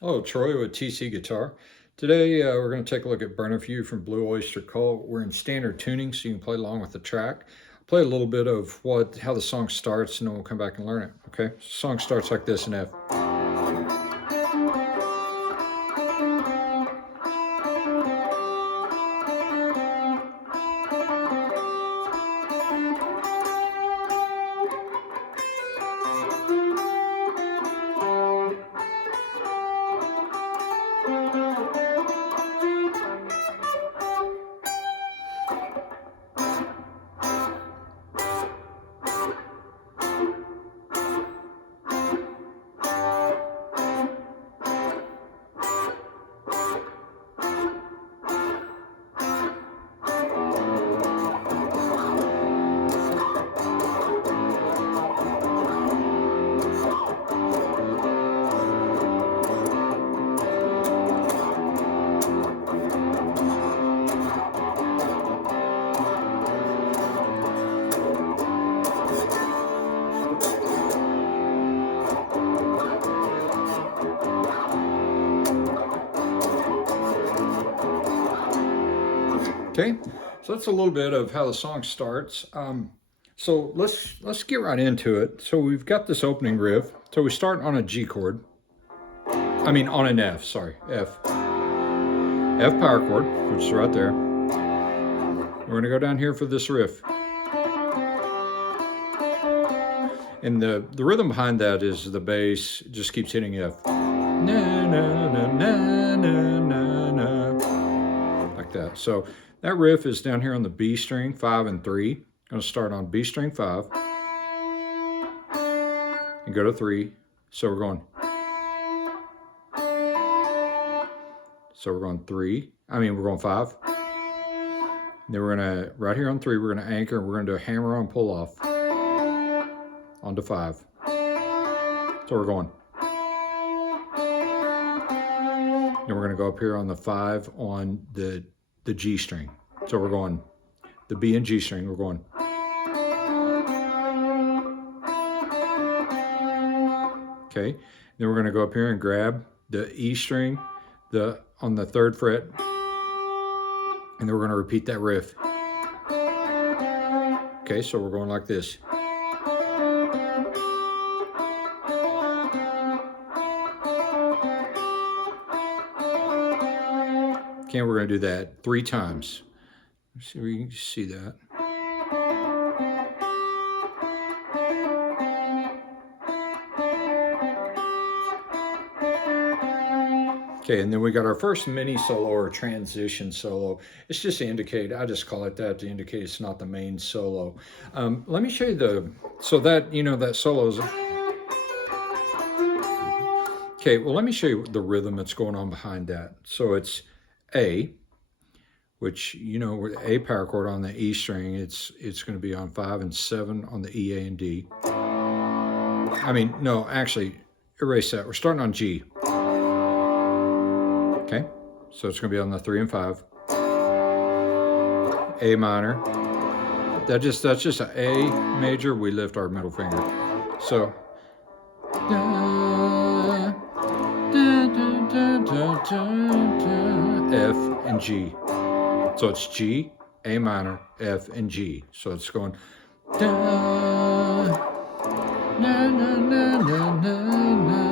Hello, Troy with TC Guitar. Today we're going to take a look at Burnin from Blue Oyster Cult. We're in standard tuning, so you can play along with the track. Play a little bit of how the song starts, and then we'll come back and learn it. Okay, the song starts like this in F. Okay, so that's a little bit of how the song starts. So let's get right into it. So we've got this opening riff. So we start on a G chord. I mean on an F. Sorry, F. F power chord, which is right there. We're going to go down here for this riff. And the rhythm behind that is the bass just keeps hitting F. Na, na, na, na, na, na, na. Like that. So that riff is down here on the B string, 5 and 3. I'm going to start on B string 5 and go to 3. So we're going 3. We're going 5. And then we're going to, right here on 3, we're going to anchor and we're going to do a hammer on pull off onto 5. So we're going. Then we're going to go up here on the 5 on the G string. So we're going the B and G string, we're going. Okay, then we're going to go up here and grab the E string on the 3rd fret, and then we're going to repeat that riff. Okay, so we're going like this. Okay, we're going to do that 3 times. Let's see if we can see that. Okay, and then we got our first mini solo or transition solo. It's just to indicate, I just call it that to indicate it's not the main solo. Let me show you that solo is. Okay, well, let me show you the rhythm that's going on behind that. So it's A, which, with the A power chord on the E string, it's going to be on 5 and 7 on the E, A, and D. No, actually, erase that. We're starting on G. Okay, so it's going to be on the 3 and 5. A minor. That's just an A major. We lift our middle finger. So. F and G. So it's G, A minor, F, and G. So it's going da, na, na, na, na, na, na,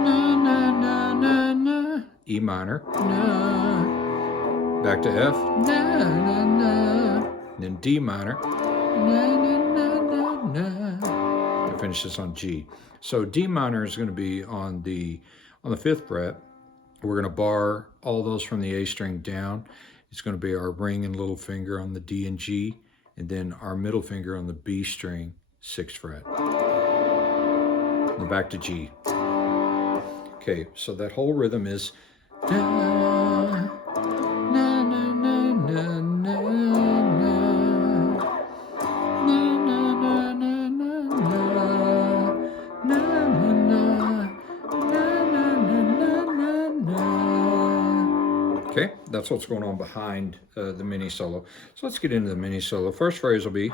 na, na, na, na, E minor, na, back to F, na, na, na, then D minor, na, na, na, na, na. And finish this on G. So D minor is going to be on the 5th fret. We're going to bar all those from the A string down. It's going to be our ring and little finger on the D and G, and then our middle finger on the B string, 6th fret. And back to G. Okay, so that whole rhythm is da, na, na, na, na, na, Okay, that's what's going on behind the mini solo. So let's get into the mini solo. First phrase will be.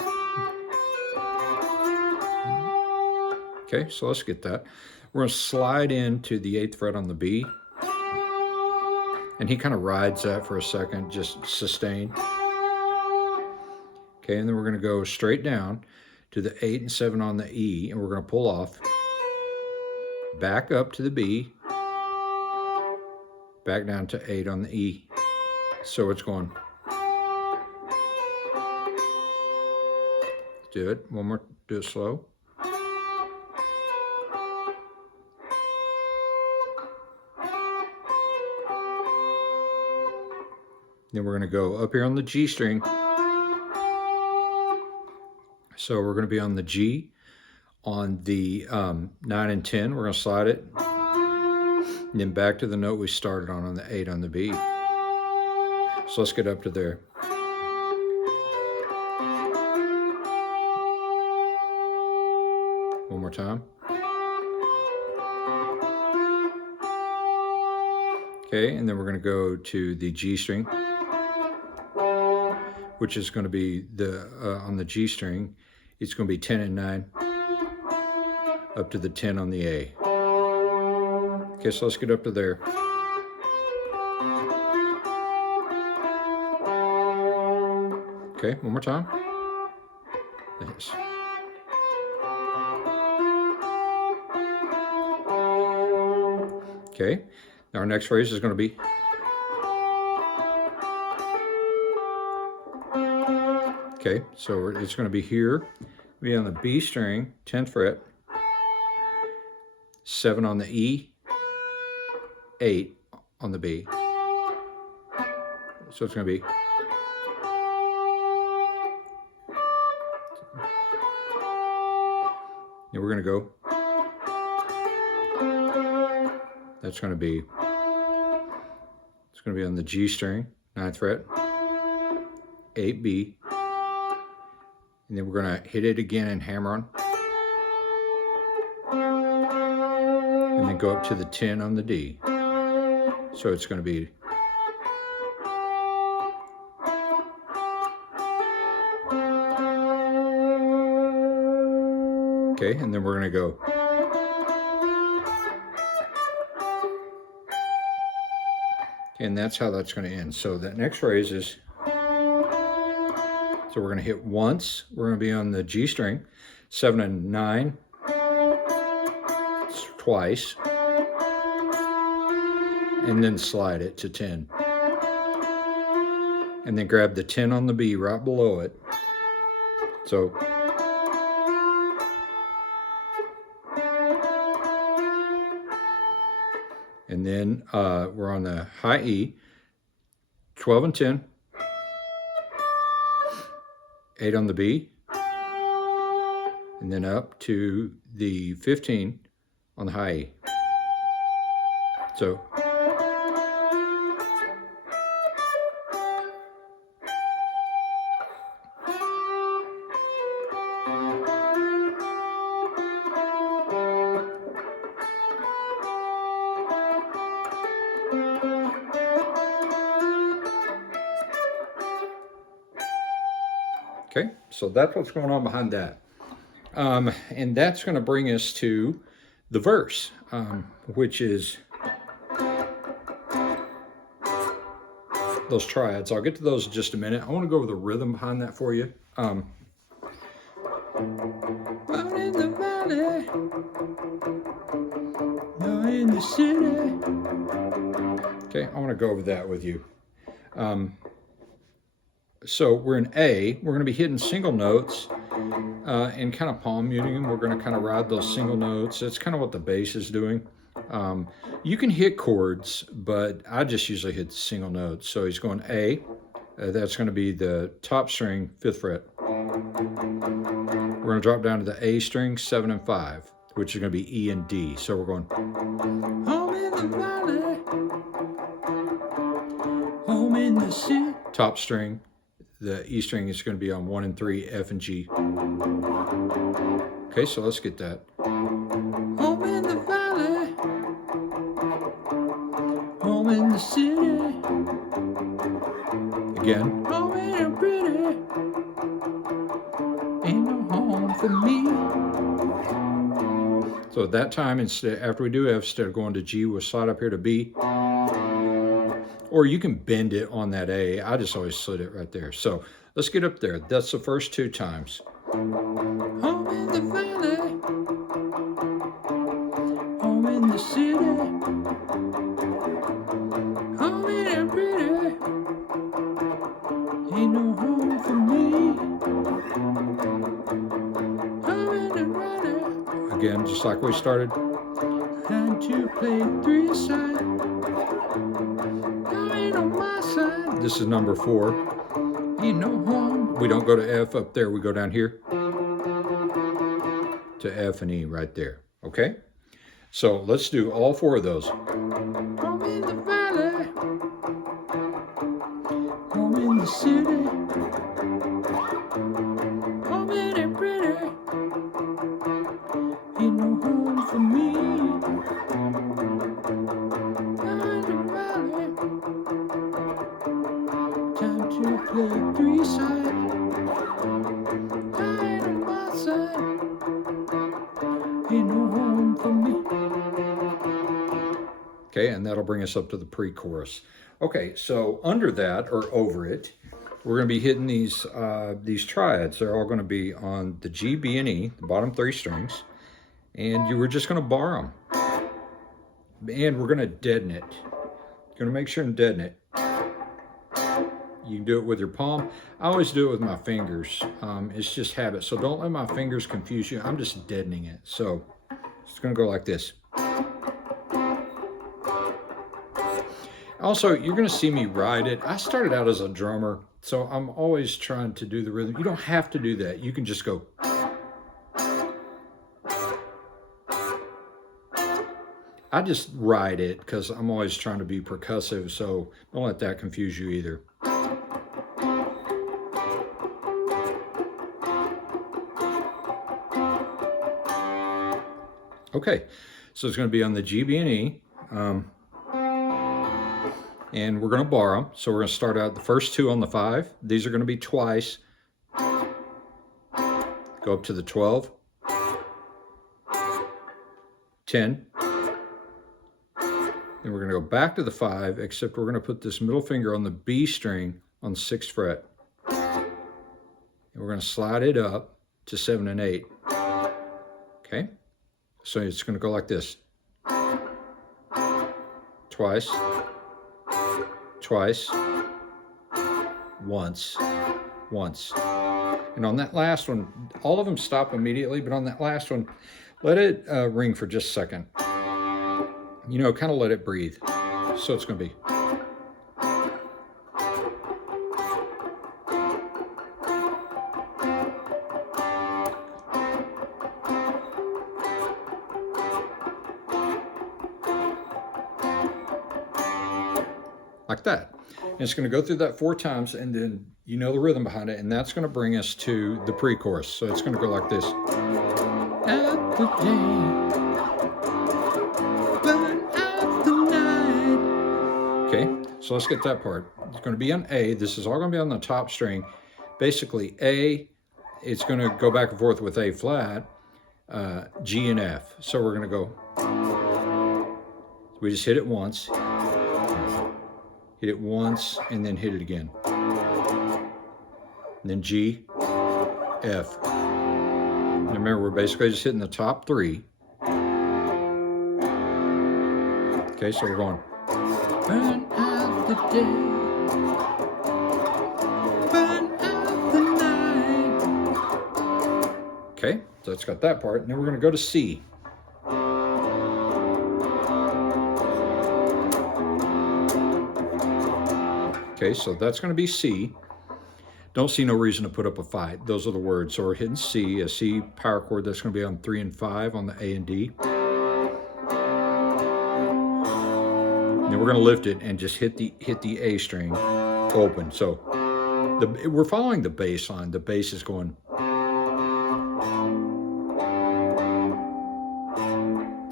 Okay, so let's get that. We're going to slide into the 8th fret on the B. And he kind of rides that for a second, just sustain. Okay, and then we're going to go straight down to the 8 and 7 on the E, and we're going to pull off, back up to the B, back down to 8 on the E. So it's going. Do it. One more. Do it slow. Then we're going to go up here on the G string. So we're going to be on the G, on the 9 and 10. We're going to slide it. And then back to the note we started on the 8 on the B. So let's get up to there. One more time. Okay, and then we're going to go to the G string, which is going to be the on the G string, it's going to be 10 and 9 up to the 10 on the A. Okay, so let's get up to there. Okay, one more time. Yes. Okay, now our next phrase is going to be okay, so it's going to be here, be on the B string, 10th fret, 7 on the E, 8 on the B. So it's going to be and we're going to go. That's going to be, it's going to be on the G string, 9th fret, 8B, and then we're going to hit it again and hammer on, and then go up to the 10 on the D. So it's going to be okay, and then we're going to go. And that's how that's going to end. So that next phrase is, so we're going to hit once, we're going to be on the G string, 7 and 9, twice, and then slide it to 10. And then grab the 10 on the B right below it. So and then we're on the high E, 12 and 10, 8 on the B, and then up to the 15 on the high E. So okay, so that's what's going on behind that. And that's going to bring us to the verse, which is those triads. I'll get to those in just a minute. I want to go over the rhythm behind that for you. Out in the valley, you're in the city. Okay, I want to go over that with you. So we're in A, we're going to be hitting single notes and kind of palm muting them. We're going to kind of ride those single notes. That's kind of what the bass is doing. You can hit chords, but I just usually hit single notes. So he's going A, that's going to be the top string, 5th fret. We're going to drop down to the A string, 7 and 5, which is going to be E and D. So we're going home in the valley, home in the city. Top string. The E string is going to be on 1 and 3, F and G. Okay, so let's get that. Home in the valley, home in the city. Again. Home ain't pretty, ain't no home for me. So at that time, instead, after we do F, instead of going to G, we'll slide up here to B. Or you can bend it on that A. I just always slid it right there. So let's get up there. That's the first 2 times. Home in the valley, home in the city, home in the pretty, ain't no home for me. Home in the valley. Again, just like we started. Time to play 3-side. Ain't on my side. This is number 4. Ain't no home. We don't go to F up there. We go down here to F and E right there. Okay? So let's do all 4 of those. Home in the valley. Home in the city. Home in it pretty. Ain't no home for me. Time to play 3-side. Ain't on my side. Ain't no home for me. Okay, and that'll bring us up to the pre-chorus. Okay, so under that or over it, we're going to be hitting these triads. They're all going to be on the G, B, and E, the bottom 3 strings, and you were just going to bar them. And we're going to deaden it. You're going to make sure and deaden it. You can do it with your palm. I always do it with my fingers. It's just habit. So don't let my fingers confuse you. I'm just deadening it. So it's going to go like this. Also, you're going to see me ride it. I started out as a drummer, so I'm always trying to do the rhythm. You don't have to do that. You can just go. I just ride it because I'm always trying to be percussive, so don't let that confuse you either. Okay, so it's going to be on the G, B, and E, and we're going to bar them. So we're going to start out the first 2 on the 5. These are going to be twice. Go up to the 12, 10. Then we're going to go back to the 5, except we're going to put this middle finger on the B string on the 6th fret. And we're going to slide it up to 7 and 8. Okay? So it's going to go like this. Twice. Twice. Once. Once. And on that last one, all of them stop immediately, but on that last one, let it ring for just a second. You know, kind of let it breathe. So it's going to be. Like that. And it's going to go through that 4 times, and then you know the rhythm behind it, and that's going to bring us to the pre-chorus. So it's going to go like this. Out the day, burn out the night. Okay, so let's get that part. It's going to be on A. This is all going to be on the top string. Basically, A, it's going to go back and forth with A flat, G, and F. So we're going to go. We just hit it once. Hit it once, and then hit it again. And then G, F. And remember, we're basically just hitting the top 3. Okay, so we're going. Burn out the day. Burn out the night. Okay, so it's got that part. And then we're going to go to C. Okay, so that's going to be C. Don't see no reason to put up a fight. Those are the words. So we're hitting C, a C power chord that's going to be on 3 and 5 on the A and D. And then we're going to lift it and just hit the A string open. So we're following the bass line. The bass is going.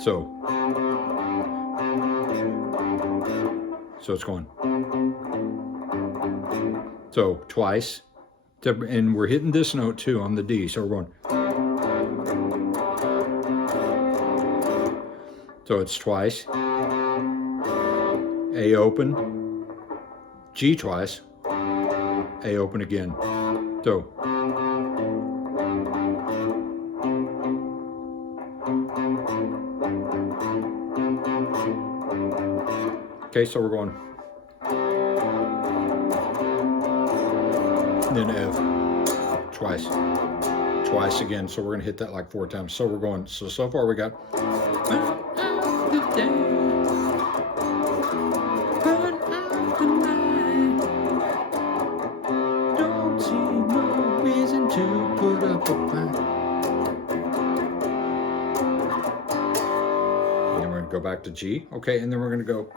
So it's going. So twice, and we're hitting this note too on the D. So we're going. So it's twice, A open, G twice, A open again. So okay, so we're going, and then F twice, twice again. So we're gonna hit that like 4 times. So we're going, so far we got don't see no reason to put up a fight. And then we're gonna go back to G. Okay, and then we're gonna go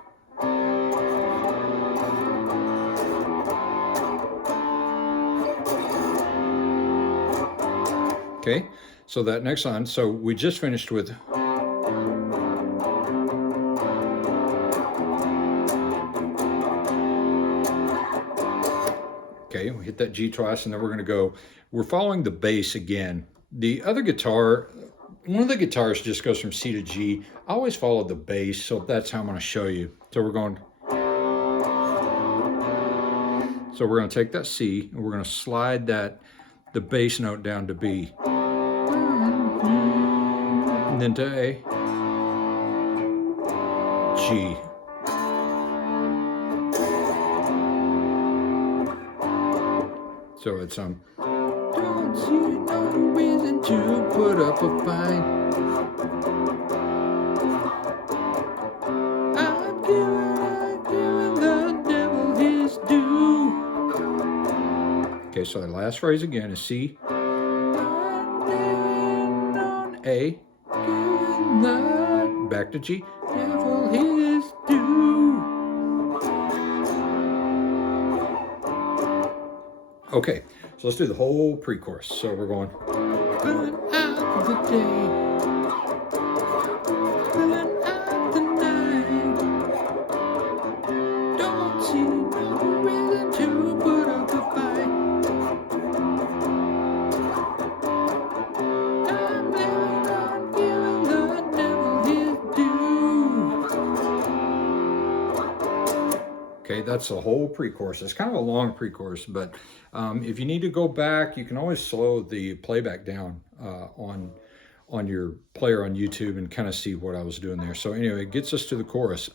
okay, so that next line, so we just finished with okay, we hit that G twice, and then we're gonna go, we're following the bass again. The other guitar, one of the guitars just goes from C to G. I always follow the bass, so that's how I'm gonna show you. So we're going, so we're gonna take that C, and we're gonna slide that, the bass note down to B. And then to A, G. So it's don't see no reason to put up a fight. I'm giving the devil his due. Okay, so the last phrase again is C. On A, giving the, back to G, devil his due. Okay, so let's do the whole pre-chorus. So we're going, burn out the day, burn out the night, don't see no reason to put up a fight. I'm living on giving the devil his due. Okay, that's the whole pre-chorus. It's kind of a long pre-chorus, but if you need to go back, you can always slow the playback down on your player on YouTube and kind of see what I was doing there. So anyway, it gets us to the chorus.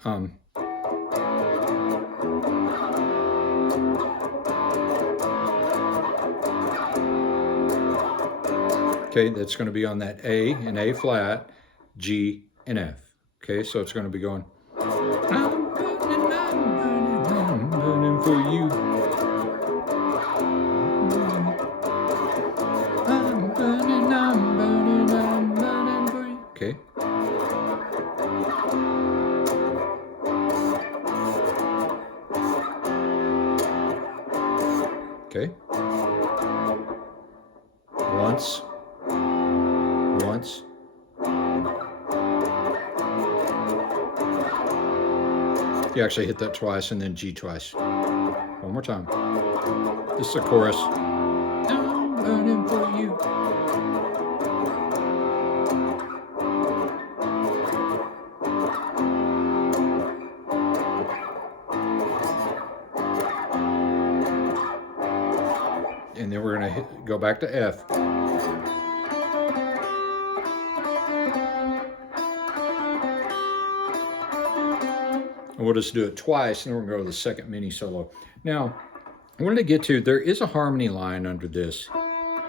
Okay, that's going to be on that A and A flat, G and F. Okay, so it's going to be going, I'm burning for you. I'm burning for you. Okay. Okay. Once. You actually hit that twice and then G twice. One more time. This is the chorus. I'm burning for you. And then we're going to go back to F. And we'll just do it twice, and then we're going to go to the second mini solo. Now, I wanted to get to, there is a harmony line under this.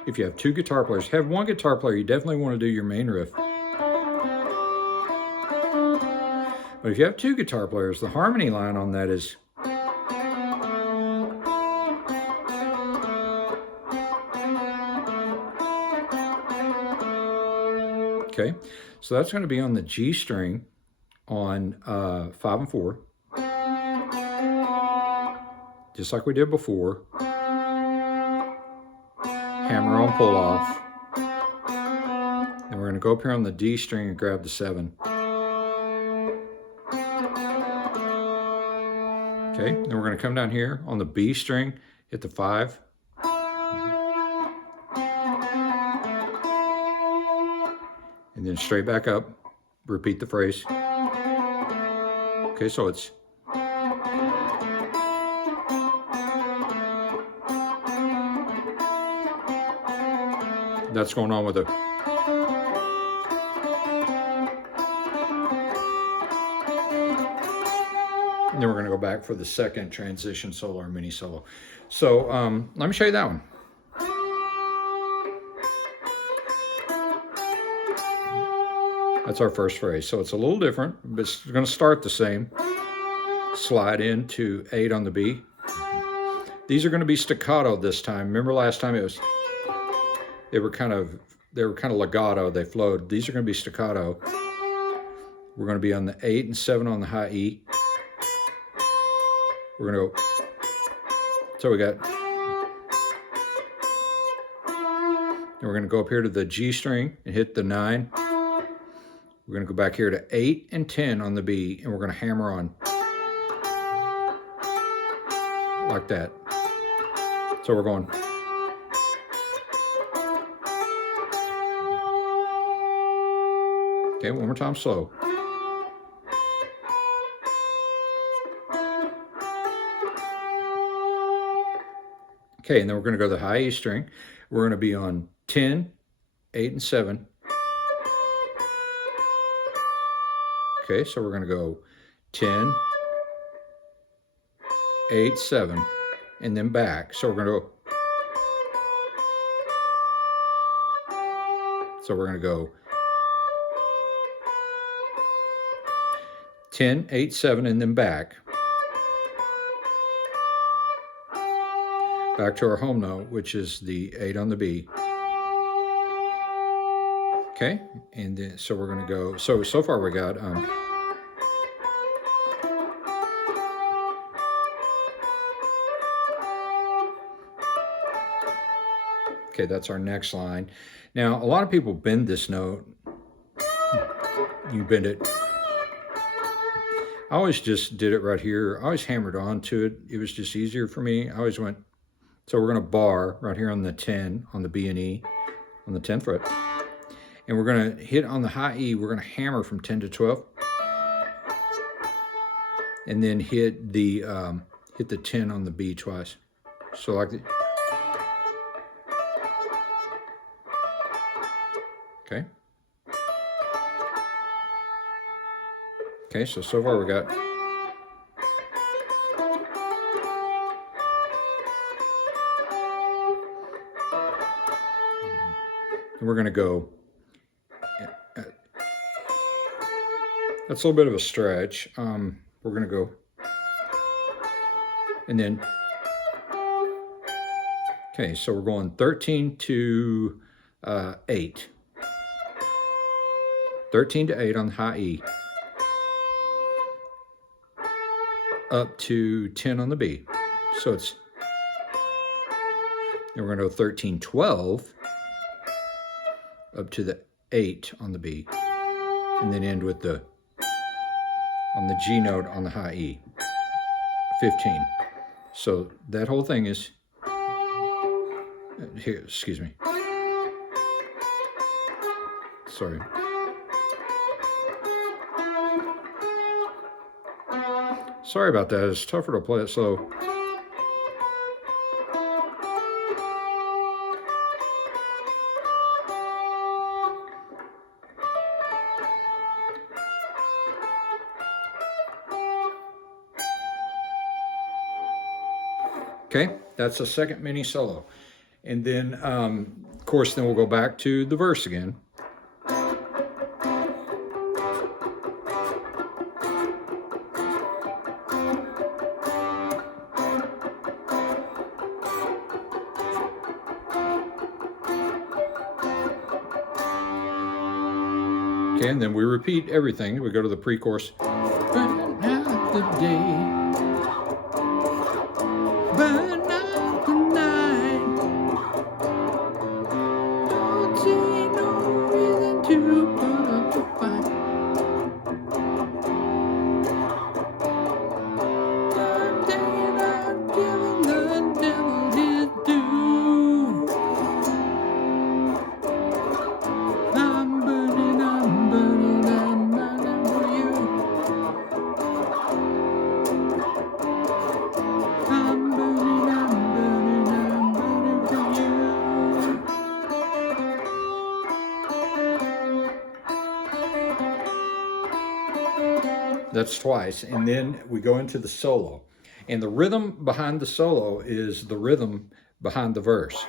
If you have two guitar players, have one guitar player, you definitely want to do your main riff. But if you have two guitar players, the harmony line on that is, okay, so that's going to be on the G string on 5 and 4, just like we did before. Hammer on pull off. And we're going to go up here on the D string and grab the 7. Okay, then we're going to come down here on the B string, hit the 5. And then straight back up, repeat the phrase. Okay, so it's that's going on with a and then we're going to go back for the second transition solo or mini solo. So let me show you that one. That's our first phrase. So it's a little different, but it's going to start the same. Slide into 8 on the B. These are going to be staccato this time. Remember last time they were kind of legato. They flowed. These are going to be staccato. We're going to be on the 8 and 7 on the high E. We're going to go. So we got. And we're going to go up here to the G string and hit the 9. We're going to go back here to 8 and 10 on the B, and we're going to hammer on like that. So we're going. Okay, one more time slow. Okay, and then we're going to go to the high E string. We're going to be on 10, 8, and 7. Okay, so we're going to go 10, 8, 7, and then back. So we're going to go. So we're going to go 10, 8, 7, and then back. Back to our home note, which is the 8 on the B. Okay, and then so we're going to go. So far we got. Okay, that's our next line. Now, a lot of people bend this note. You bend it. I always just did it right here. I always hammered onto it. It was just easier for me. I always went. So we're going to bar right here on the 10, on the B and E, on the 10 fret. And we're going to hit on the high E. We're going to hammer from 10 to 12. And then hit the 10 on the B twice. So like the. Okay. Okay, so far we got. And we're going to go. That's a little bit of a stretch. We're going to go. And then. Okay, so we're going 13 to 8. 13 to 8 on the high E. Up to 10 on the B. So it's. And we're going to go 13, 12. Up to the 8 on the B. And then end with the. On the G note on the high E. 15. So that whole thing is. Here, excuse me. Sorry. Sorry about that. It's tougher to play it slow. Okay, that's the second mini solo. And then, of course, then we'll go back to the verse again. Okay, and then we repeat everything. We go to the pre-chorus. Burn out the day. Burn out the night. Don't see no reason to put up a fight. I'm taking out, giving the devil his due. I'm burning for you. That's twice. And then we go into the solo. And the rhythm behind the solo is the rhythm behind the verse.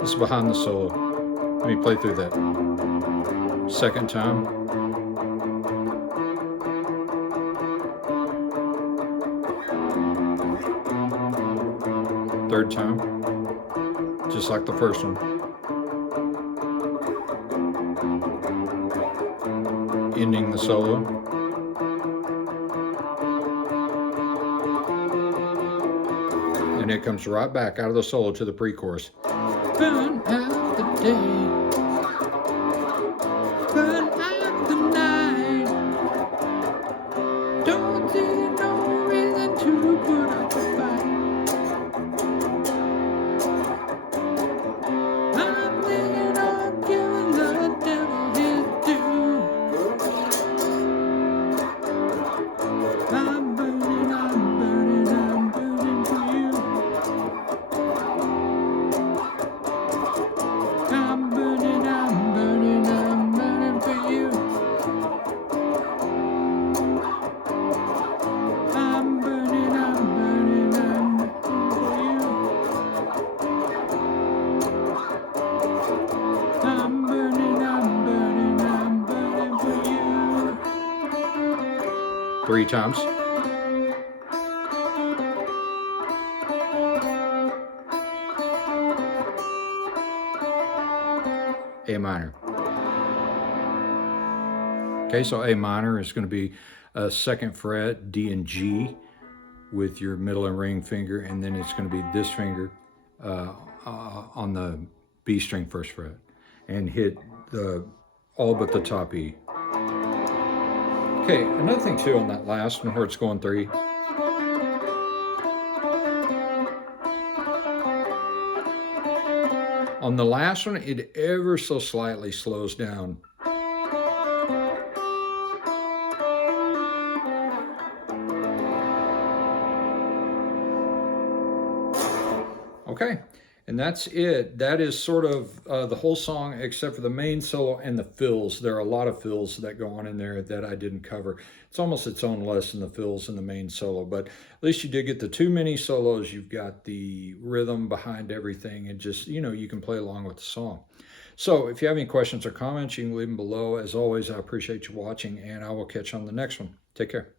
This is behind the solo. Let me play through that. Second time. Third time. Just like the first one. Ending the solo. And it comes right back out of the solo to the pre-chorus. Burn out the day, burn out the night. Don't see no reason to put up a fight. I'm thinking of giving the devil his due. I'm burning, I'm burning, I'm burning for you. I'm burning, I'm burning, I'm burning for you. I'm burning, I'm burning, I'm burning for you. I'm burning, I'm burning, I'm burning for you. 3 times. A minor. Okay, so A minor is going to be a 2nd fret, D and G with your middle and ring finger, and then it's going to be this finger on the B string 1st fret, and hit all but the top E. Okay, another thing too on that last one where it's going 3. On the last one, it ever so slightly slows down. Okay, and that's it. That is sort of the whole song except for the main solo and the fills. There are a lot of fills that go on in there that I didn't cover. It's almost its own lesson, the fills and the main solo, but at least you did get the 2 mini solos. You've got the rhythm behind everything, and just, you know, you can play along with the song. So if you have any questions or comments, you can leave them below. As always, I appreciate you watching, and I will catch you on the next one. Take care.